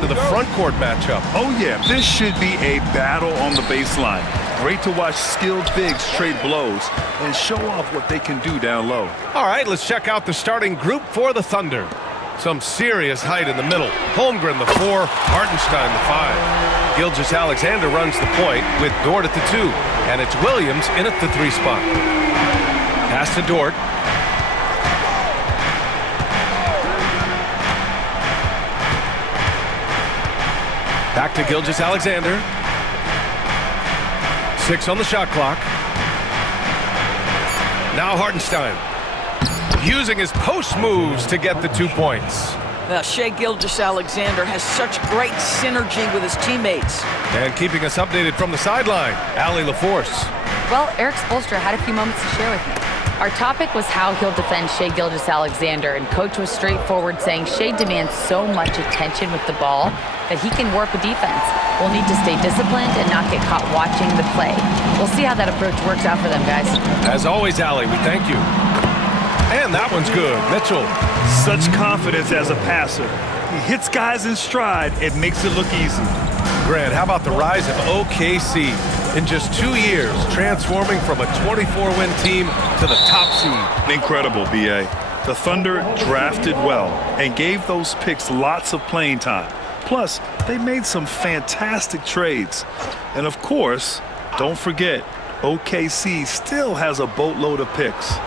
To the front court matchup. Oh yeah, this should be a battle on the baseline. Great to watch skilled bigs trade blows and show off what they can do down low. All right, let's check out the starting group for the Thunder. Some serious height in the middle. Holmgren, the 4, Hartenstein, the 5. Gilgeous-Alexander runs the point with Dort at the 2. And it's Williams in at the 3 spot. Pass to Dort. Back to Gilgeous-Alexander. 6 on the shot clock. Now Hartenstein. Using his post moves to get the 2 points. Well, Shai Gilgeous-Alexander has such great synergy with his teammates. And keeping us updated from the sideline, Allie LaForce. Well, Eric Spoelstra had a few moments to share with me. Our topic was how he'll defend Shai Gilgeous-Alexander, and Coach was straightforward, saying Shai demands so much attention with the ball that he can warp a defense. We'll need to stay disciplined and not get caught watching the play. We'll see how that approach works out for them, guys. As always, Allie, we thank you. And that one's good. Mitchell. Such confidence as a passer. He hits guys in stride. It makes it look easy. Grant, how about the rise of OKC? In just 2 years, transforming from a 24-win team to the top seed. Incredible, B.A. The Thunder drafted well and gave those picks lots of playing time. Plus, they made some fantastic trades. And of course, don't forget, OKC still has a boatload of picks.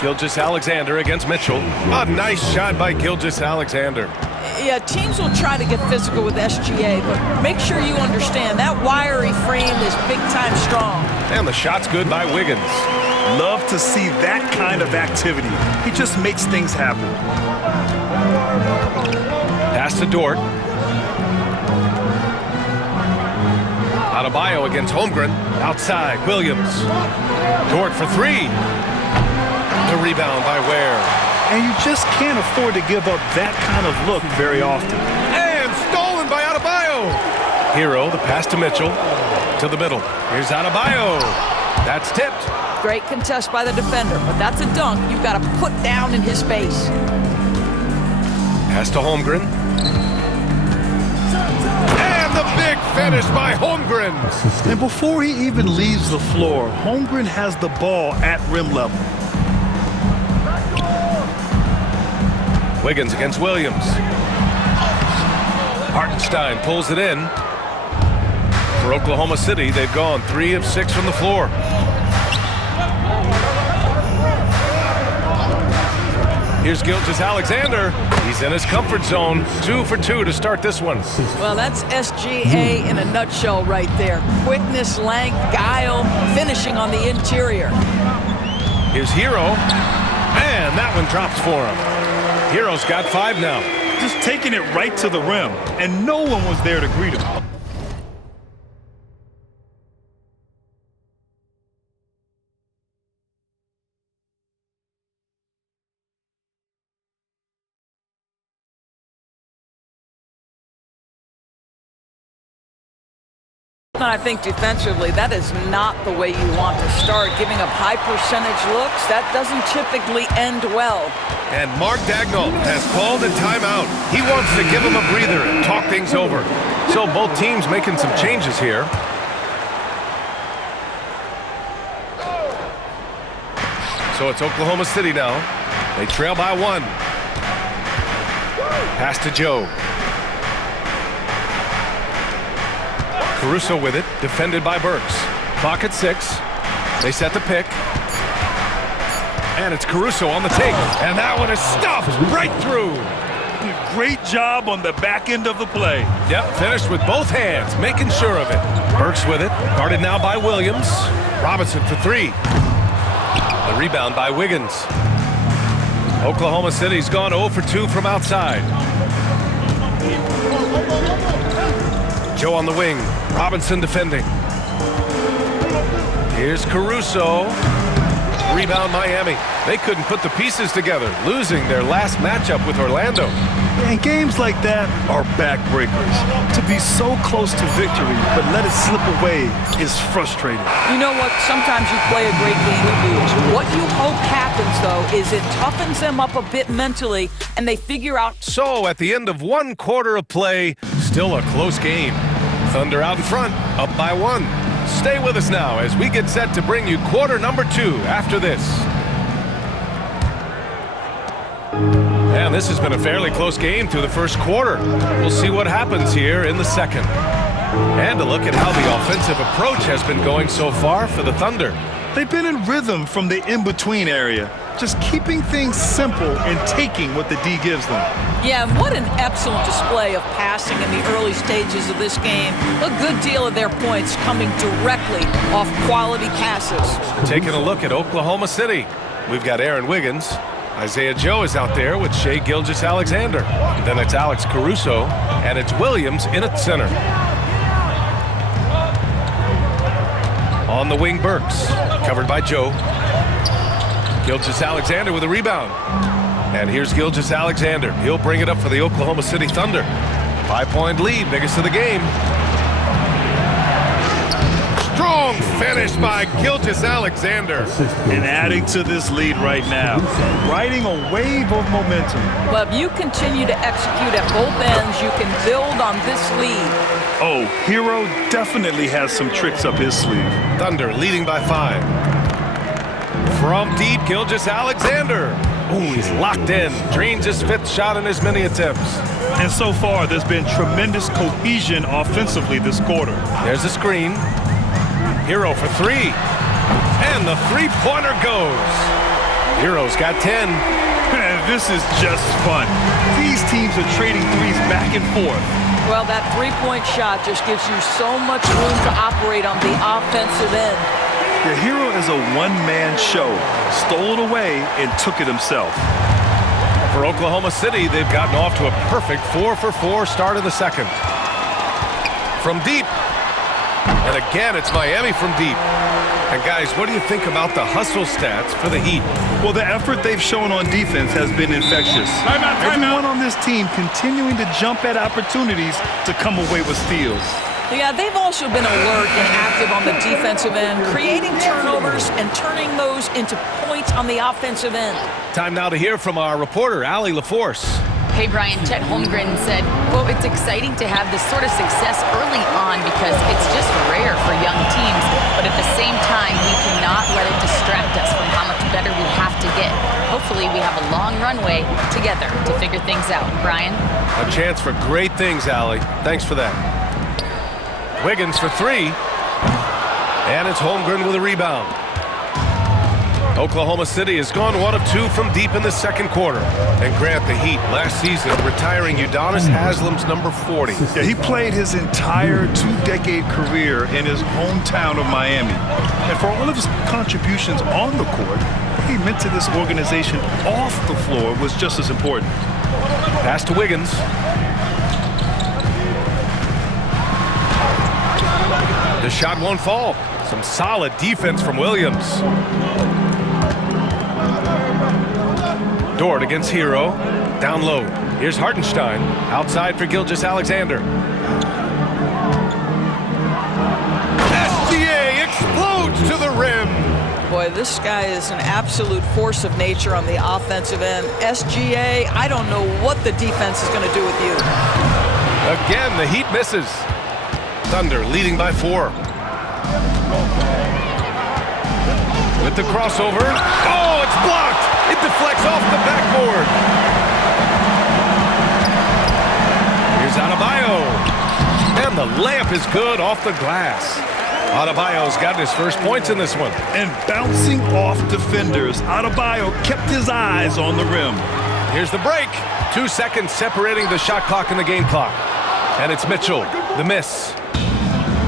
Gilgeous-Alexander against Mitchell. A nice shot by Gilgeous-Alexander. Yeah, teams will try to get physical with SGA, but make sure you understand that wiry frame is big-time strong. And the shot's good by Wiggins. Love to see that kind of activity. He just makes things happen. Pass to Dort. Adebayo against Holmgren. Outside, Williams. Dort for 3. The rebound by Ware. And you just can't afford to give up that kind of look very often. And stolen by Adebayo. Hero, the pass to Mitchell. To the middle. Here's Adebayo. That's tipped. Great contest by the defender, but that's a dunk you've got to put down in his face. Pass to Holmgren. And the big finish by Holmgren. And before he even leaves the floor, Holmgren has the ball at rim level. Wiggins against Williams. Hartenstein pulls it in. For Oklahoma City, they've gone 3 of 6 from the floor. Here's Gilgeous-Alexander. He's in his comfort zone. 2 for 2 to start this one. Well, that's SGA in a nutshell right there. Quickness, length, guile, finishing on the interior. Here's Hero. And that one drops for him. Hero's got 5 now. Just taking it right to the rim, and no one was there to greet him. I think defensively, that is not the way you want to start. Giving up high percentage looks, that doesn't typically end well. And Mark Daigneault has called a timeout. He wants to give him a breather and talk things over. So both teams making some changes here. So it's Oklahoma City now. They trail by 1. Pass to Joe. Caruso with it, defended by Burks. Clock at 6. They set the pick. And it's Caruso on the take. And that one is stuffed right through. Great job on the back end of the play. Yep, finished with both hands, making sure of it. Burks with it, guarded now by Williams. Robinson for 3. The rebound by Wiggins. Oklahoma City's gone 0 for 2 from outside. Joe on the wing. Robinson defending. Here's Caruso. Rebound Miami. They couldn't put the pieces together, losing their last matchup with Orlando. And games like that are backbreakers. To be so close to victory, but let it slip away is frustrating. You know what? Sometimes you play a great game and lose. What you hope happens, though, is it toughens them up a bit mentally, and they figure out. So at the end of one quarter of play, still a close game. Thunder out in front, up by 1. Stay with us now as we get set to bring you quarter number 2 after this. And this has been a fairly close game through the first quarter. We'll see what happens here in the second. And a look at how the offensive approach has been going so far for the Thunder. They've been in rhythm from the in-between area, just keeping things simple and taking what the D gives them. Yeah, and what an excellent display of passing in the early stages of this game. A good deal of their points coming directly off quality passes. Taking a look at Oklahoma City. We've got Aaron Wiggins. Isaiah Joe is out there with Shai Gilgeous-Alexander. Then it's Alex Caruso, and it's Williams in at center. On the wing, Burks, covered by Joe. Gilgeous-Alexander with a rebound. And here's Gilgeous-Alexander. He'll bring it up for the Oklahoma City Thunder. 5-point lead, biggest of the game. Strong finish by Gilgeous-Alexander. And adding to this lead right now, riding a wave of momentum. Well, if you continue to execute at both ends, you can build on this lead. Oh, Hero definitely has some tricks up his sleeve. Thunder leading by 5. From deep, Gilgeous-Alexander. Ooh, he's locked in. Drains his 5th shot in as many attempts. And so far, there's been tremendous cohesion offensively this quarter. There's a screen. Hero for 3. And the three-pointer goes. Hero's got 10. Man, this is just fun. These teams are trading threes back and forth. Well, that three-point shot just gives you so much room to operate on the offensive end. The Hero is a one-man show. Stole it away and took it himself. For Oklahoma City, they've gotten off to a perfect 4-for-4 start in the second. From deep. And again, it's Miami from deep. And guys, what do you think about the hustle stats for the Heat? Well, the effort they've shown on defense has been infectious. Everyone on this team continuing to jump at opportunities to come away with steals. Yeah, they've also been alert and active on the defensive end, creating turnovers and turning those into points on the offensive end. Time now to hear from our reporter, Allie LaForce. Hey, Brian, Chet Holmgren said, well, it's exciting to have this sort of success early on because it's just rare for young teams. But at the same time, we cannot let it distract us from how much better we have to get. Hopefully, we have a long runway together to figure things out. Brian? A chance for great things, Allie. Thanks for that. Wiggins for 3. And it's Holmgren with a rebound. Oklahoma City has gone 1 of 2 from deep in the second quarter. And Grant, the Heat, last season retiring Udonis Haslam's number 40. Yeah, he played his entire 2-decade career in his hometown of Miami. And for all of his contributions on the court, what he meant to this organization off the floor was just as important. Pass to Wiggins. The shot won't fall. Some solid defense from Williams. Dort against Hero. Down low. Here's Hartenstein. Outside for Gilgeous-Alexander. SGA explodes to the rim. Boy, this guy is an absolute force of nature on the offensive end. SGA, I don't know what the defense is going to do with you. Again, the Heat misses. Thunder leading by 4. With the crossover. Oh, it's blocked. It deflects off the backboard. Here's Adebayo. And the layup is good off the glass. Adebayo's gotten his first points in this one. And bouncing off defenders, Adebayo kept his eyes on the rim. Here's the break. 2 seconds separating the shot clock and the game clock. And it's Mitchell, the miss.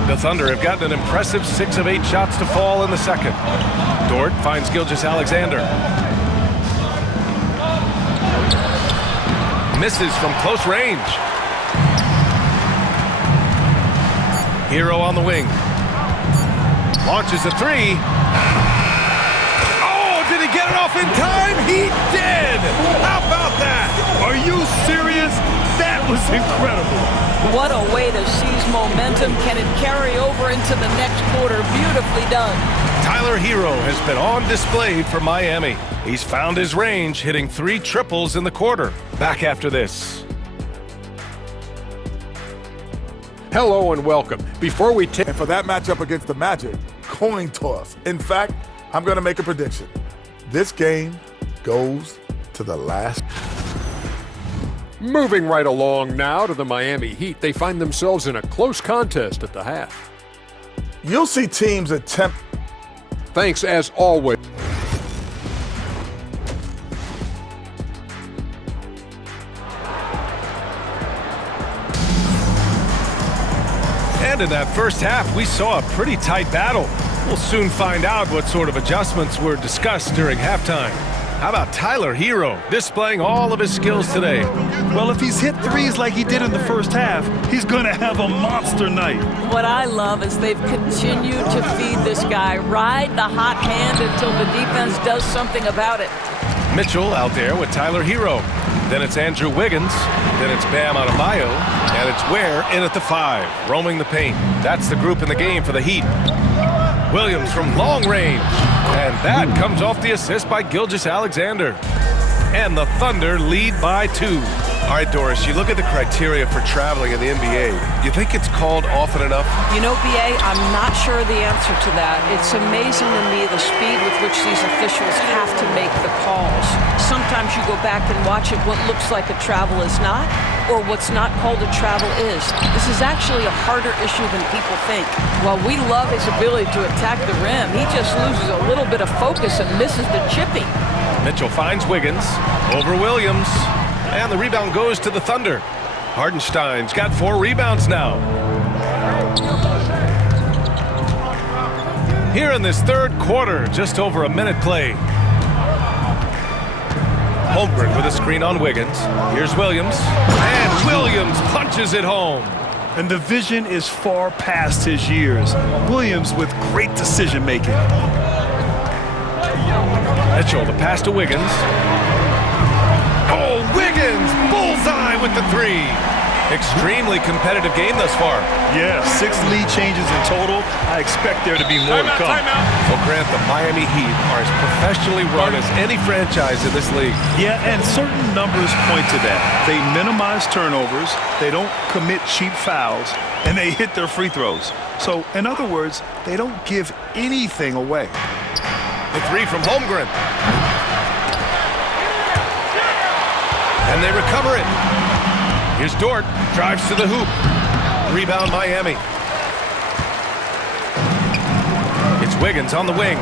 The Thunder have gotten an impressive 6 of 8 shots to fall in the second. Dort finds Gilgeous-Alexander. Misses from close range. Hero on the wing. Launches a 3. Oh, get it off in time? He did! How about that? Are you serious? That was incredible. What a way to seize momentum. Can it carry over into the next quarter? Beautifully done. Tyler Hero has been on display for Miami. He's found his range, hitting 3 triples in the quarter. Back after this. Hello and welcome. Before we take... And for that matchup against the Magic, coin toss. In fact, I'm going to make a prediction. This game goes to the last. Moving right along now to the Miami Heat, they find themselves in a close contest at the half. You'll see teams attempt. Thanks as always. And in that first half, we saw a pretty tight battle. We'll soon find out what sort of adjustments were discussed during halftime. How about Tyler Hero displaying all of his skills today? Well, if he's hit threes like he did in the first half, he's going to have a monster night. What I love is they've continued to feed this guy. Ride the hot hand until the defense does something about it. Mitchell out there with Tyler Hero. Then it's Andrew Wiggins. Then it's Bam Adebayo. And it's Ware in at the 5, roaming the paint. That's the group in the game for the Heat. Williams from long range. And that comes off the assist by Gilgeous-Alexander. And the Thunder lead by 2. All right, Doris, you look at the criteria for traveling in the NBA. You think it's called often enough? You know, B.A., I'm not sure the answer to that. It's amazing to me the speed with which these officials have to make the calls. Sometimes you go back and watch it, what looks like a travel is not, or what's not called a travel is. This is actually a harder issue than people think. While we love his ability to attack the rim, he just loses a little bit of focus and misses the chipping. Mitchell finds Wiggins over Williams. And the rebound goes to the Thunder. Hartenstein's got 4 rebounds now. Here in this third quarter, just over a minute play. Holmgren with a screen on Wiggins. Here's Williams. And Williams punches it home. And the vision is far past his years. Williams with great decision-making. Mitchell, the pass to Wiggins. Oh, Wiggins! Bullseye with the 3. Extremely competitive game thus far. Yeah, 6 lead changes in total. I expect there to be more to come. Well, Grant, the Miami Heat are as professionally run as any franchise in this league. Yeah, and certain numbers point to that. They minimize turnovers, they don't commit cheap fouls, and they hit their free throws. So, in other words, they don't give anything away. The 3 from Holmgren. And they recover it. Here's Dort, drives to the hoop. Rebound Miami. It's Wiggins on the wing.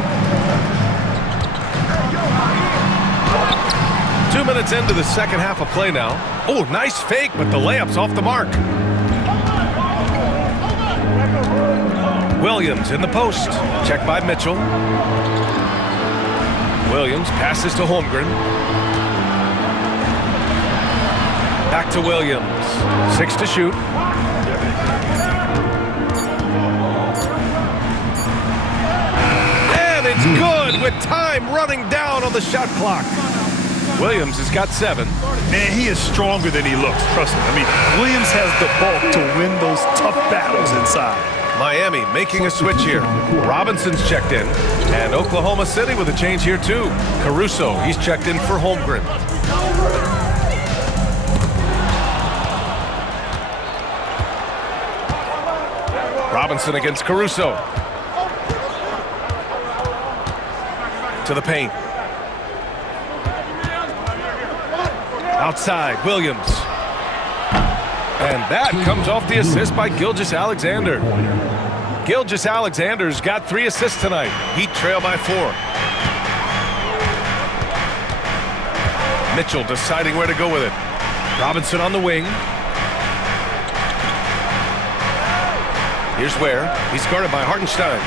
2 minutes into the second half of play now. Oh, nice fake, but the layup's off the mark. Williams in the post. Checked by Mitchell. Williams passes to Holmgren. Back to Williams. 6 to shoot. And it's good with time running down on the shot clock. Williams has got 7. Man, he is stronger than he looks, trust me. I mean, Williams has the bulk to win those tough battles inside. Miami making a switch here. Robinson's checked in. And Oklahoma City with a change here too. Caruso, he's checked in for Holmgren. Robinson against Caruso. To the paint. Outside, Williams. And that comes off the assist by Gilgeous-Alexander. Gilgeous-Alexander's got 3 assists tonight. Heat trail by 4. Mitchell deciding where to go with it. Robinson on the wing. Here's Ware. He's guarded by Hartenstein.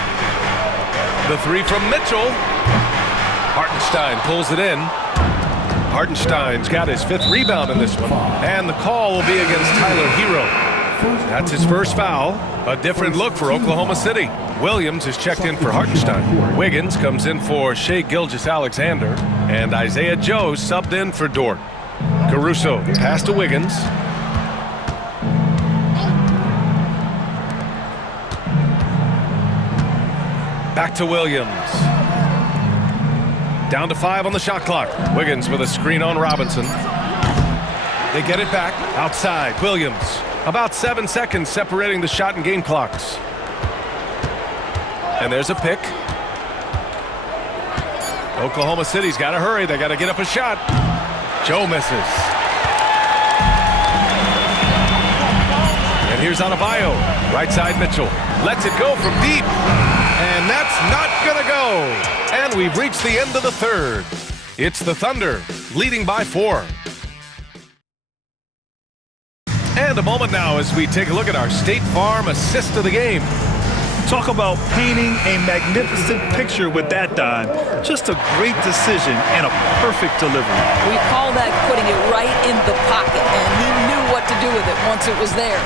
The 3 from Mitchell. Hartenstein pulls it in. Hartenstein's got his 5th rebound in this one. And the call will be against Tyler Hero. That's his first foul. A different look for Oklahoma City. Williams is checked in for Hartenstein. Wiggins comes in for Shai Gilgeous-Alexander. And Isaiah Joe subbed in for Dort. Caruso, pass to Wiggins. Back to Williams. Down to 5 on the shot clock. Wiggins with a screen on Robinson. They get it back. Outside, Williams. About 7 seconds separating the shot and game clocks. And there's a pick. Oklahoma City's got to hurry. They got to get up a shot. Joe misses. And here's Adebayo. Right side, Mitchell. Lets it go from deep. And that's not going to go. And we've reached the end of the third. It's the Thunder leading by 4. And a moment now as we take a look at our State Farm assist of the game. Talk about painting a magnificent picture with that dime. Just a great decision and a perfect delivery. We call that putting it right in the pocket, and he knew what to do with it once it was there.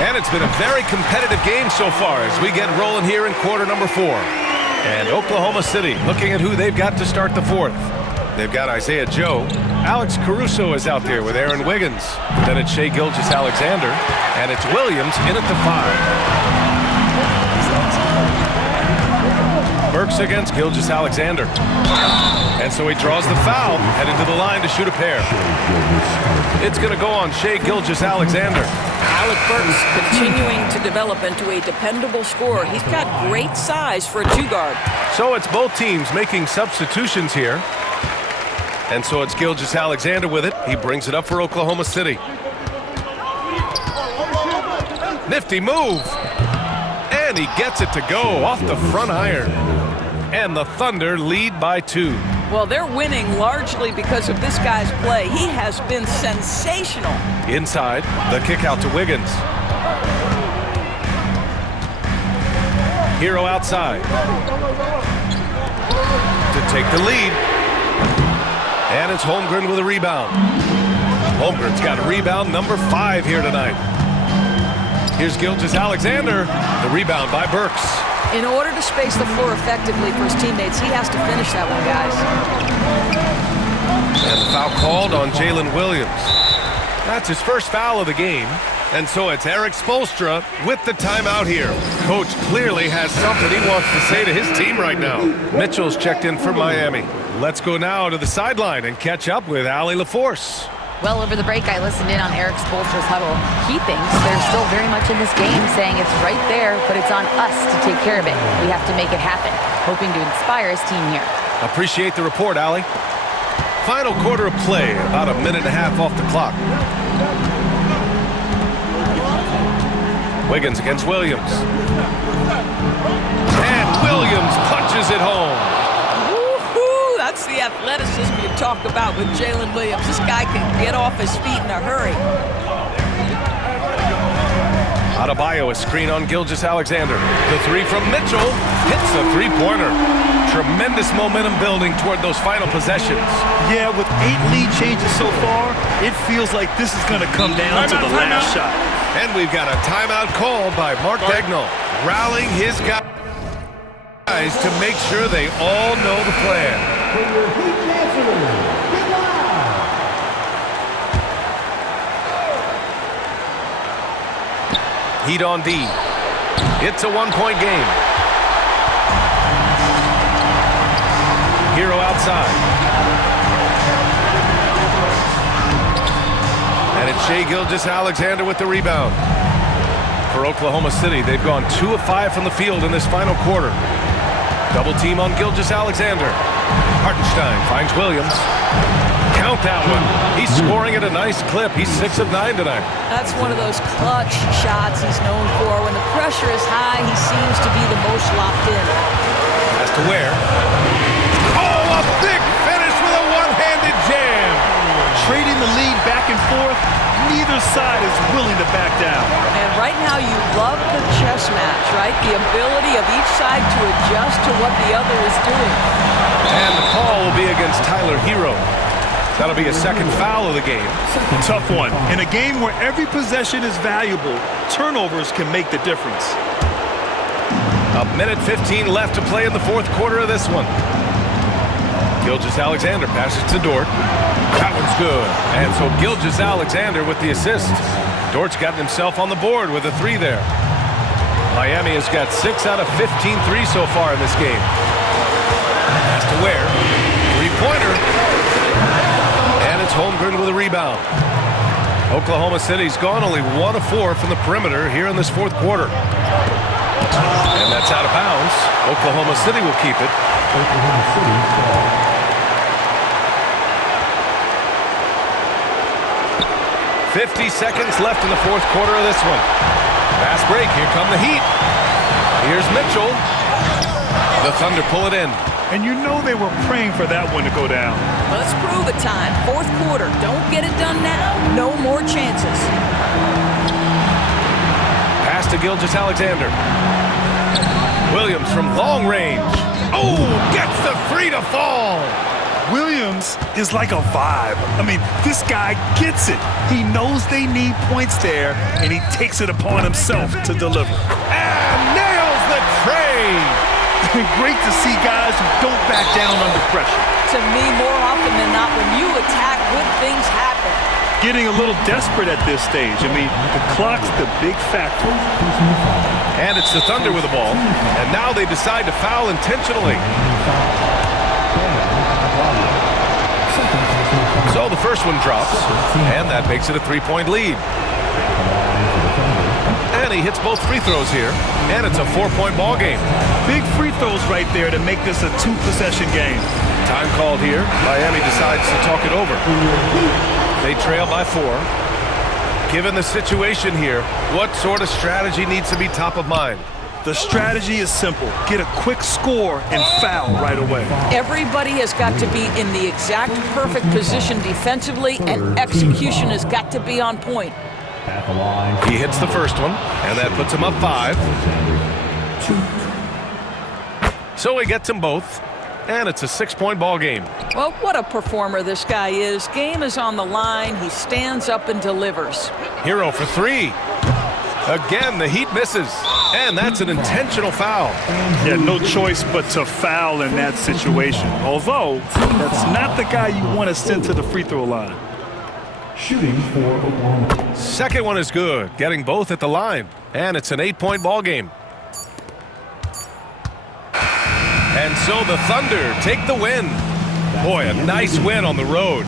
And it's been a very competitive game so far as we get rolling here in quarter number 4. And Oklahoma City looking at who they've got to start the 4th. They've got Isaiah Joe. Alex Caruso is out there with Aaron Wiggins. Then it's Shai Gilgeous-Alexander. And it's Williams in at the 5. Burks against Gilgeous-Alexander. And so he draws the foul, headed to the line to shoot a pair. It's going to go on Shai Gilgeous-Alexander. Alec Burks continuing to develop into a dependable scorer. He's got great size for a 2-guard. So it's both teams making substitutions here. And so it's Gilgeous-Alexander with it. He brings it up for Oklahoma City. Nifty move. And he gets it to go off the front iron. And the Thunder lead by 2. Well, they're winning largely because of this guy's play. He has been sensational. Inside, the kick out to Wiggins. Hero outside. To take the lead. And it's Holmgren with a rebound. Holmgren's got a rebound number 5 here tonight. Here's Gilgeous-Alexander. The rebound by Burks. In order to space the floor effectively for his teammates, he has to finish that one, guys. And the foul called on Jalen Williams. That's his first foul of the game. And so it's Erik Spoelstra with the timeout here. Coach clearly has something he wants to say to his team right now. Mitchell's checked in for Miami. Let's go now to the sideline and catch up with Allie LaForce. Well, over the break, I listened in on Erik Spoelstra's huddle. He thinks they're still very much in this game, saying it's right there, but it's on us to take care of it. We have to make it happen, hoping to inspire his team here. Appreciate the report, Allie. Final quarter of play, about a minute and a half off the clock. Wiggins against Williams. And Williams punches it home. That's the athleticism you talk about with Jalen Williams. This guy can get off his feet in a hurry. Adebayo, a screen on Gilgeous-Alexander. The 3 from Mitchell hits a 3-pointer. Tremendous momentum building toward those final possessions. Yeah, with 8 lead changes so far, it feels like this is going to come down to the last shot. And we've got a timeout called by Mark Daigneault, rallying his guys to make sure they all know the plan. Heat on D. It's a 1-point game. Hero outside. And it's Shai Gilgeous-Alexander with the rebound. For Oklahoma City, they've gone 2 of 5 from the field in this final quarter. Double team on Gilgeous-Alexander. Hartenstein finds Williams. Count that one. He's scoring at a nice clip. He's 6 of 9 tonight. That's one of those clutch shots he's known for. When the pressure is high, he seems to be the most locked in. Has to wear. Oh, a big finish with a one-handed jam. Trading the lead back and forth, neither side is willing to back down. And right now you love the chess match, right? The ability of each side to adjust to what the other is doing. And the call will be against Tyler Hero. That'll be a second foul of the game. Tough one. In a game where every possession is valuable, turnovers can make the difference. A minute 15 left to play in the fourth quarter of this one. Gilgeous-Alexander passes to Dort. That one's good. And so Gilgeous-Alexander with the assist. Dort's gotten himself on the board with a 3 there. Miami has got 6 out of 15 threes so far in this game. Pass to Ware. Three-pointer. And it's Holmgren with a rebound. Oklahoma City's gone only 1 of 4 from the perimeter here in this fourth quarter. And that's out of bounds. Oklahoma City will keep it. 50 seconds left in the fourth quarter of this one. Fast break. Here come the Heat. Here's Mitchell. The Thunder pull it in. And you know they were praying for that one to go down. Let's prove it time. Fourth quarter. Don't get it done now. No more chances. Pass to Gilgeous-Alexander. Williams from long range. Oh, gets the 3 to fall. Williams is like a vibe. I mean, this guy gets it. He knows they need points there, and he takes it upon himself to deliver. And nails the trade. Great to see guys who don't back down under pressure. To me, more often than not, when you attack, good things happen. Getting a little desperate at this stage. I mean, the clock's the big factor. And it's the Thunder with the ball. And now they decide to foul intentionally. So the first one drops, and that makes it a 3-point lead. And he hits both free throws here, and it's a 4-point ball game. Big free throws right there to make this a 2-possession game. Time called here. Miami decides to talk it over. They trail by 4. Given the situation here, what sort of strategy needs to be top of mind? The strategy is simple. Get a quick score and foul right away. Everybody has got to be in the exact perfect position defensively, and execution has got to be on point. He hits the first one, and that puts him up 5. So he gets them both, and it's a 6-point ball game. Well, what a performer this guy is. Game is on the line. He stands up and delivers. Hero for 3. Again, the Heat misses, and that's an intentional foul. Yeah, no choice but to foul in that situation. Although, that's not the guy you want to send to the free throw line. Shooting for Oklahoma. Second one is good, getting both at the line, and it's an 8-point ball game. And so the Thunder take the win. Boy, a nice win on the road.